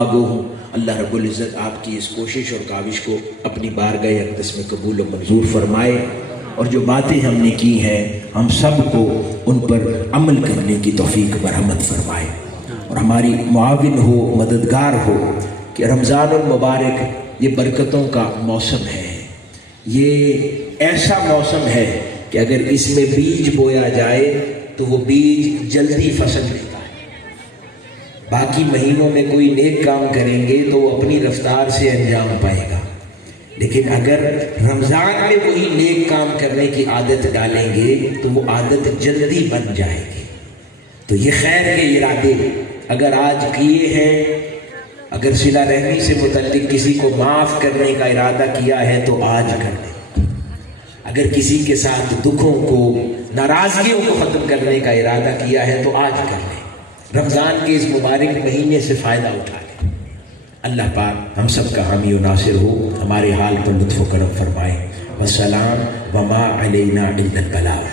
آگو ہوں۔ اللہ رب العزت آپ کی اس کوشش اور کاوش کو اپنی بارگاہ اقدس میں قبول و منظور فرمائے، اور جو باتیں ہم نے کی ہیں ہم سب کو ان پر عمل کرنے کی توفیق مرحمت فرمائے، اور ہماری معاون ہو، مددگار ہو کہ رمضان المبارک یہ برکتوں کا موسم ہے، یہ ایسا موسم ہے کہ اگر اس میں بیج بویا جائے تو وہ بیج جلدی فصل لیتا ہے۔ باقی مہینوں میں کوئی نیک کام کریں گے تو وہ اپنی رفتار سے انجام پائے گا، لیکن اگر رمضان میں وہی نیک کام کرنے کی عادت ڈالیں گے تو وہ عادت جلدی بن جائے گی۔ تو یہ خیر کے ارادے اگر آج کیے ہیں، اگر صلہ رحمی سے متعلق کسی کو معاف کرنے کا ارادہ کیا ہے تو آج کر لیں، اگر کسی کے ساتھ دکھوں کو، ناراضگیوں کو ختم کرنے کا ارادہ کیا ہے تو آج کر لیں۔ رمضان کے اس مبارک مہینے سے فائدہ اٹھا لیں۔ اللہ پاک ہم سب کا حامی و ناصر ہو، ہمارے حال پر لطف و کرم فرمائے۔ والسلام وما علینا الا البلاغ۔